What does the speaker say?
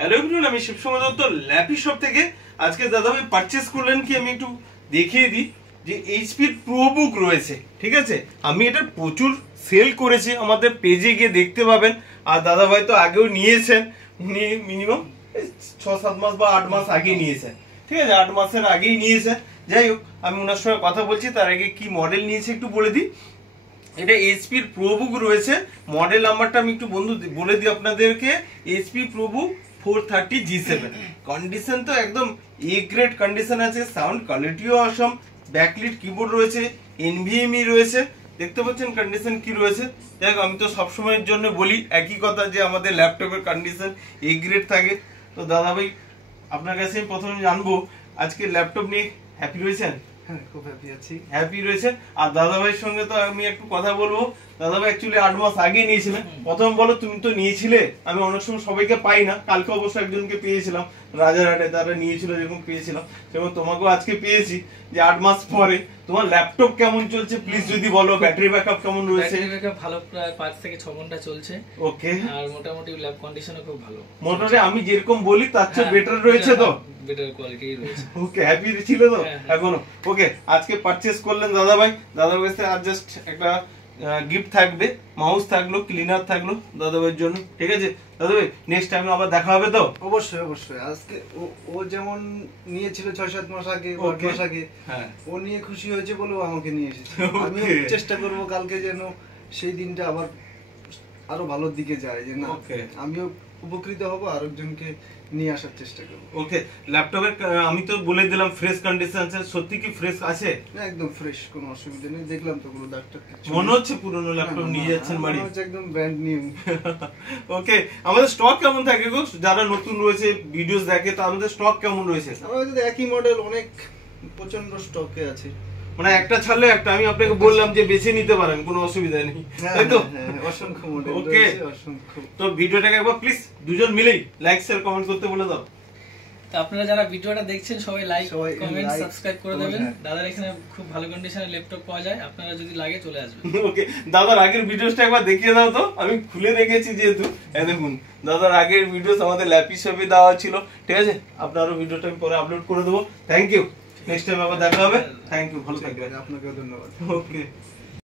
Hello everyone, আমি শিবসময় Dutta lappy shop থেকে। আজকে দাদাভাই পারচেস করলেন কি আমি একটু দেখিয়ে দিই যে এইচপির প্রোবুক রয়েছে, ঠিক আছে। আমি এটা প্রচুর সেল করেছি, আমাদের পেজে গিয়ে দেখতে পাবেন। আর দাদাভাই তো আগেও নিয়েছেন, উনি মিনিমাম 6-7 মাস বা 8 মাস আগে নিয়েছেন, ঠিক আছে। 8 মাসের আগেই নিয়েছেন। যাই হোক, আমি ওনার সঙ্গে কথা বলছি, তার আগে কি মডেল নিয়েছে একটু বলে দিই। এটা এইচপির প্রোবুক রয়েছে, মডেল নাম্বারটা আমি একটু বন্ধু বলে দিই আপনাদেরকে। HP ProBook 430G7। কন্ডিশন তো একদম এ গ্রেড কন্ডিশন আছে, সাউন্ড কোয়ালিটিও অসম। ব্যাকলিট কিবোর্ড রয়েছে, এনভিএমই রয়েছে, দেখতে পাচ্ছেন কন্ডিশন কি রয়েছে। দেখ, আমি তো সবসময়ের জন্য বলি একই কথা যে আমাদের ল্যাপটপের কন্ডিশন এ গ্রেড থাকে। তো দাদা ভাই, আপনার কাছে আমি প্রথমে জানবো আজকে ল্যাপটপ নিয়ে হ্যাপি রয়েছেন? খুব হ্যাপি আছি। হ্যাপি রয়েছে। আর দাদা ভাইয়ের সঙ্গে তো আমি একটু কথা বলবো। দাদা ভাই অ্যাকচুয়ালি 8 মাস আগে নিয়েছিলেন। প্রথম বলো, তুমি তো নিয়েছিলে, আমি অনেক সময় সবাইকে পাই না, কালকে অবশ্য একজনকে পেয়েছিলাম রাজারহাটে, তারা নিয়েছিল যখন পেয়েছিলাম, সেরকম তোমাকেও আজকে পেয়েছি। যে 8 মাস পরে তোমার ল্যাপটপ কেমন চলছে প্লিজ যদি বলো, ব্যাটারি ব্যাকআপ কেমন রয়েছে? ব্যাটারি ব্যাকআপ ভালো, প্রায় 5 থেকে 6 ঘন্টা চলছে। ওকে। আর মোটামুটি ল্যাব কন্ডিশনও খুব ভালো। মোটামুটি আমি যেরকম বলি তার চেয়ে বেটার রয়েছে তো? বেটার কোয়ালিটি রয়েছে। ওকে, হ্যাপি ছিল তো এখনো? ওকে, আজকে পারচেজ করলেন দাদা ভাই, দাদা ভাই আর জাস্ট একটা গিফট থাকবে, মাউস থাকলো, ক্লিনার থাকলো দাদা ভাইয়ের জন্য, ঠিক আছে। দাদা ভাই নেক্সট টাইম আবার দেখা হবে তো? অবশ্যই অবশ্যই। আজকে ও যেমন নিয়েছিল 6-7 মাস আগে, 8 মাস আগে, ও নিয়ে খুশি হয়েছে বলে ও আমাকে নিয়ে এসেছে। আমি চেষ্টা করব কালকে যেন সেই দিনটা আবার আরো ভালোর দিকে যায়, যে না আমিও উপকৃত হব, আরেকজনকে নিয়ে আসার চেষ্টা করব। ওকে, ল্যাপটপের আমি তো বলে দিলাম ফ্রেশ কন্ডিশন আছে, সত্যি কি ফ্রেশ আছে? না, একদম ফ্রেশ, কোনো অসুবিধা নেই। দেখলাম তো কোনো ডাক্তার মনে হচ্ছে পুরনো ল্যাপটপ নিয়ে যাচ্ছেন বাড়ি? মনে হচ্ছে একদম ব্র্যান্ড নিউ। ওকে, আমাদের স্টক কেমন থাকে গো? যারা নতুন রয়েছে ভিডিওস দেখে, তো আমাদের স্টক কেমন রয়েছে? আমাদের একই মডেল অনেক প্রচন্ড স্টকে আছে, মানে একটা ছাড়লে একটা। আমি আপনাকে বললাম যে বেছে নিতে পারেন, কোনো অসুবিধা নেই, তাই তো? অসংখ্য মডেল ওকে, অসংখ্য। তো ভিডিওটাকে একবার প্লিজ দুজন মিলেই লাইক শেয়ার কমেন্ট করতে বলে দাও। তো আপনারা যারা ভিডিওটা দেখছেন সবাই লাইক কমেন্ট সাবস্ক্রাইব করে দেবেন। দাদার এখানে খুব ভালো কন্ডিশনের ল্যাপটপ পাওয়া যায়, আপনারা যদি লাগে চলে আসবেন। ওকে, দাদার আগের ভিডিওসটা একবার দেখিয়ে দাও তো, আমি খুলে রেখেছি যেহেতু। এই দেখুন, দাদার আগের ভিডিওস আমাদের ল্যাপি শপে দেওয়া ছিল, ঠিক আছে। আপনারও ভিডিওটা আমি পরে আপলোড করে দেবো। থ্যাংক ইউ, নেক্সট টাইম আবার দেখা হবে। থ্যাংক ইউ, ভালো থাকবেন। আপনাকেও ধন্যবাদ। ওকে।